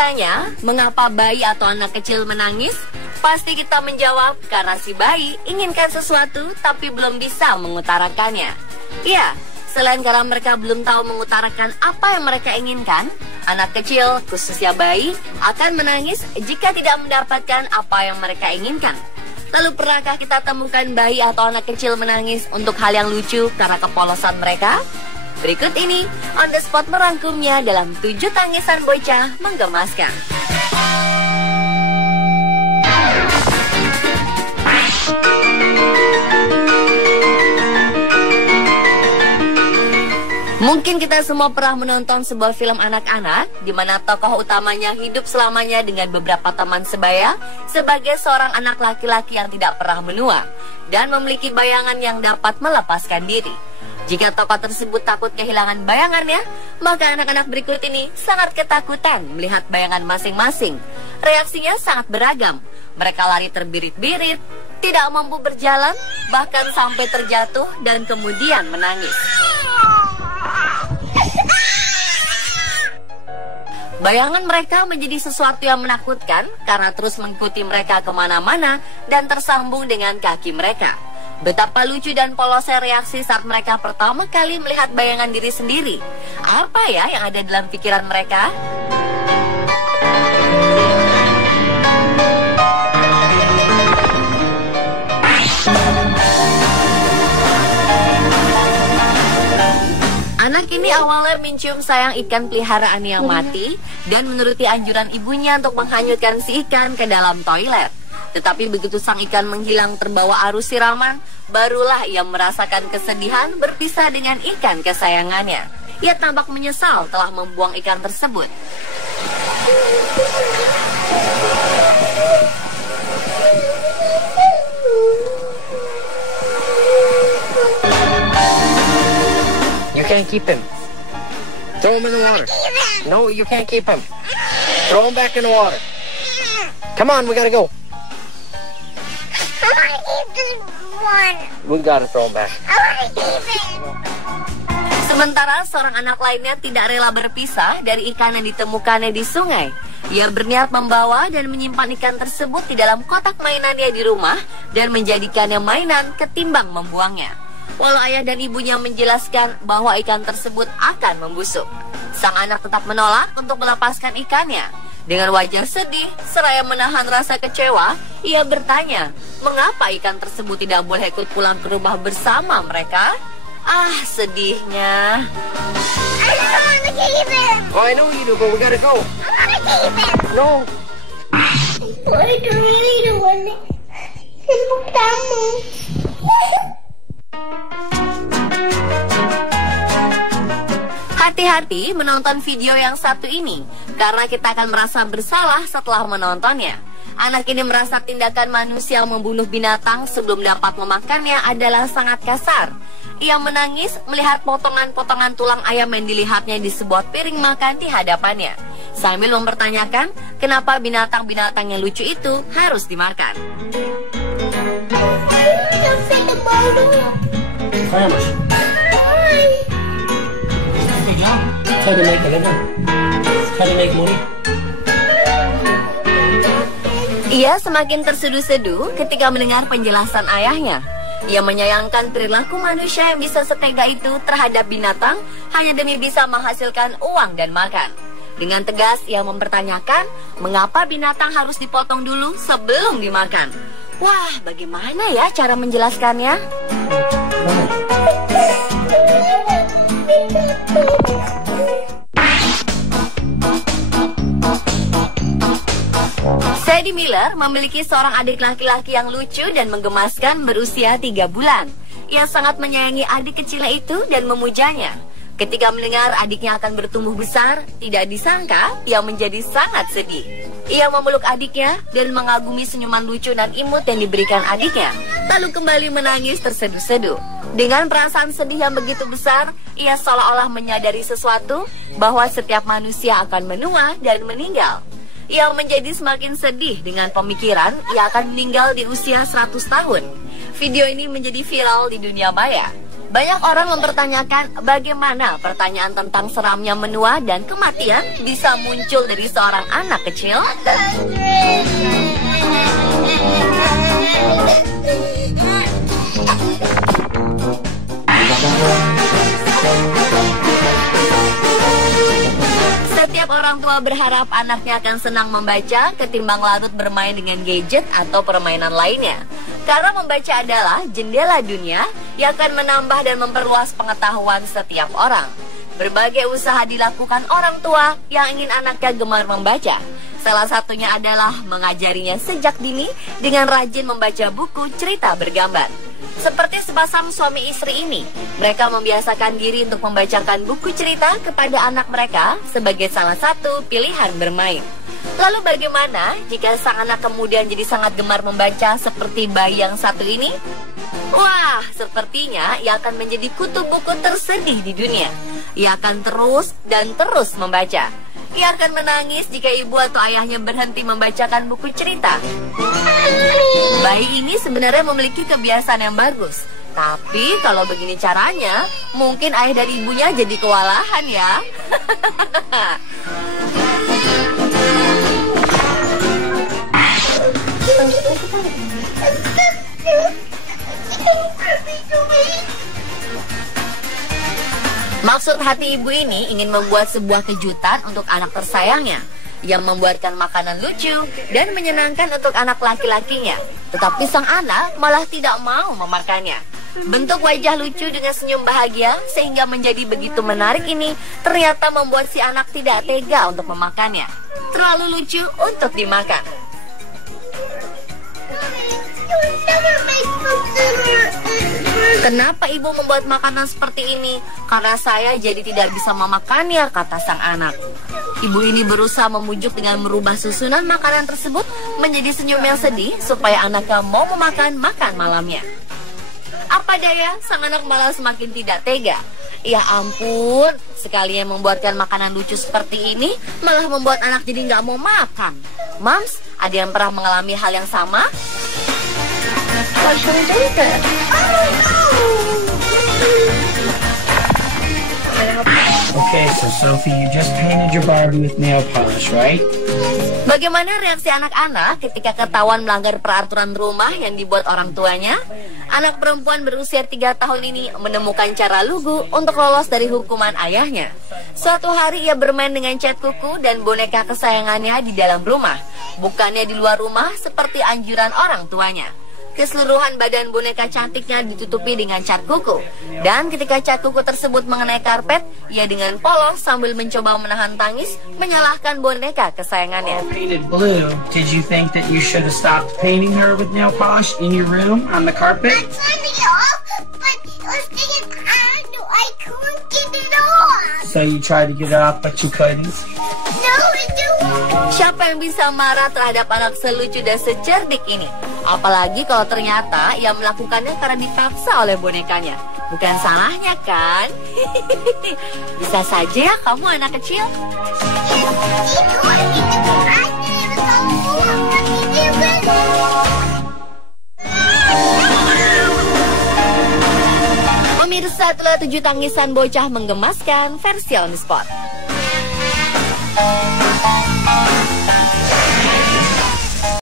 ditanya, mengapa bayi atau anak kecil menangis? Pasti kita menjawab, karena si bayi inginkan sesuatu tapi belum bisa mengutarakannya. Ya, selain karena mereka belum tahu mengutarakan apa yang mereka inginkan, anak kecil, khususnya bayi, akan menangis jika tidak mendapatkan apa yang mereka inginkan. Lalu pernahkah kita temukan bayi atau anak kecil menangis untuk hal yang lucu karena kepolosan mereka? Berikut ini, On The Spot merangkumnya dalam 7 tangisan bocah menggemaskan. Mungkin kita semua pernah menonton sebuah film anak-anak di mana tokoh utamanya hidup selamanya dengan beberapa teman sebaya sebagai seorang anak laki-laki yang tidak pernah menua dan memiliki bayangan yang dapat melepaskan diri. Jika tokoh tersebut takut kehilangan bayangannya, maka anak-anak berikut ini sangat ketakutan melihat bayangan masing-masing. Reaksinya sangat beragam. Mereka lari terbirit-birit, tidak mampu berjalan, bahkan sampai terjatuh dan kemudian menangis. Bayangan mereka menjadi sesuatu yang menakutkan karena terus mengikuti mereka kemana-mana dan tersambung dengan kaki mereka. Betapa lucu dan polosnya reaksi saat mereka pertama kali melihat bayangan diri sendiri. Apa ya yang ada dalam pikiran mereka? Anak ini awalnya mencium sayang ikan peliharaan yang mati dan menuruti anjuran ibunya untuk menghanyutkan si ikan ke dalam toilet. Tetapi begitu sang ikan menghilang terbawa arus siraman, barulah ia merasakan kesedihan berpisah dengan ikan kesayangannya. Ia tampak menyesal telah membuang ikan tersebut. You can't keep him. Throw him in the water. No, you can't keep him. Throw him back in the water. Come on, we gotta go. I want to keep this one. We gotta throw him back. I want to keep it. Sementara seorang anak lainnya tidak rela berpisah dari ikan yang ditemukannya di sungai. Ia berniat membawa dan menyimpan ikan tersebut di dalam kotak mainannya di rumah dan menjadikannya mainan ketimbang membuangnya. Walau ayah dan ibunya menjelaskan bahwa ikan tersebut akan membusuk, sang anak tetap menolak untuk melepaskan ikannya. Dengan wajah sedih, seraya menahan rasa kecewa, ia bertanya, mengapa ikan tersebut tidak boleh ikut pulang ke rumah bersama mereka? Ah, sedihnya. I don't want to keep it. Oh, I know you do, but we gotta go. I want to keep it. No. I don't really want it. Help kamu. Hati-hati menonton video yang satu ini, karena kita akan merasa bersalah setelah menontonnya. Anak ini merasa tindakan manusia membunuh binatang sebelum dapat memakannya adalah sangat kasar. Ia menangis melihat potongan-potongan tulang ayam yang dilihatnya di sebuah piring makan di hadapannya, sambil mempertanyakan kenapa binatang-binatang yang lucu itu harus dimakan. Try to make a living. Try to make money. Ia semakin terseduh-seduh ketika mendengar penjelasan ayahnya. Ia menyayangkan perilaku manusia yang bisa setega itu terhadap binatang hanya demi bisa menghasilkan uang dan makan. Dengan tegas ia mempertanyakan mengapa binatang harus dipotong dulu sebelum dimakan. Wah, bagaimana ya cara menjelaskannya? Sadie Miller memiliki seorang adik laki-laki yang lucu dan menggemaskan berusia 3 bulan. Ia sangat menyayangi adik kecilnya itu dan memujanya. Ketika mendengar adiknya akan bertumbuh besar, tidak disangka ia menjadi sangat sedih. Ia memeluk adiknya dan mengagumi senyuman lucu dan imut yang diberikan adiknya, lalu kembali menangis terseduh-seduh. Dengan perasaan sedih yang begitu besar, ia seolah-olah menyadari sesuatu bahwa setiap manusia akan menua dan meninggal. Ia menjadi semakin sedih dengan pemikiran ia akan meninggal di usia 100 tahun. Video ini menjadi viral di dunia maya. Banyak orang mempertanyakan bagaimana pertanyaan tentang seramnya menua dan kematian bisa muncul dari seorang anak kecil. Setiap orang tua berharap anaknya akan senang membaca ketimbang larut bermain dengan gadget atau permainan lainnya. Karena membaca adalah jendela dunia yang akan menambah dan memperluas pengetahuan setiap orang. Berbagai usaha dilakukan orang tua yang ingin anaknya gemar membaca. Salah satunya adalah mengajarinya sejak dini dengan rajin membaca buku cerita bergambar. Seperti sepasang suami istri ini, mereka membiasakan diri untuk membacakan buku cerita kepada anak mereka sebagai salah satu pilihan bermain. Lalu bagaimana jika sang anak kemudian jadi sangat gemar membaca seperti bayi yang satu ini? Wah, sepertinya ia akan menjadi kutu buku tersedih di dunia. Ia akan terus dan terus membaca. Ia akan menangis jika ibu atau ayahnya berhenti membacakan buku cerita. Bayi ini sebenarnya memiliki kebiasaan yang bagus. Tapi kalau begini caranya, mungkin ayah dan ibunya jadi kewalahan ya. Maksud hati ibu ini ingin membuat sebuah kejutan untuk anak tersayangnya, yang membuatkan makanan lucu dan menyenangkan untuk anak laki-lakinya. Tetapi sang anak malah tidak mau memakannya. Bentuk wajah lucu dengan senyum bahagia sehingga menjadi begitu menarik ini ternyata membuat si anak tidak tega untuk memakannya. Terlalu lucu untuk dimakan. Kenapa ibu membuat makanan seperti ini? Karena saya jadi tidak bisa memakannya, kata sang anak. Ibu ini berusaha memujuk dengan merubah susunan makanan tersebut menjadi senyum yang sedih supaya anaknya mau memakan makan malamnya. Apa daya, sang anak malah semakin tidak tega. Ya ampun, sekalian membuatkan makanan lucu seperti ini malah membuat anak jadi nggak mau makan. Mams, ada yang pernah mengalami hal yang sama? Okay, so Sophie, you just painted your Barbie with nail polish, right? Bagaimana reaksi anak-anak ketika ketahuan melanggar peraturan rumah yang dibuat orang tuanya? Anak perempuan berusia 3 tahun ini menemukan cara lugu untuk lolos dari hukuman ayahnya. Suatu hari ia bermain dengan cat kuku dan boneka kesayangannya di dalam rumah, bukannya di luar rumah seperti anjuran orang tuanya. Keseluruhan badan boneka cantiknya ditutupi dengan cat kuku. Dan ketika cat kuku tersebut mengenai karpet, ia dengan polos sambil mencoba menahan tangis menyalahkan boneka kesayangannya. Painted blue. Did you think that you should have stopped painting her with nail polish in your room on the carpet? I couldn't get it off. So you tried to get it off, but you couldn't? No, I don't. Siapa yang bisa marah terhadap anak selucu dan secerdik ini? Apalagi kalau ternyata ia melakukannya karena dipaksa oleh bonekanya. Bukan salahnya kan? Bisa saja ya kamu anak kecil. Pemirsa, telah 7 tangisan bocah menggemaskan versi On The Spot.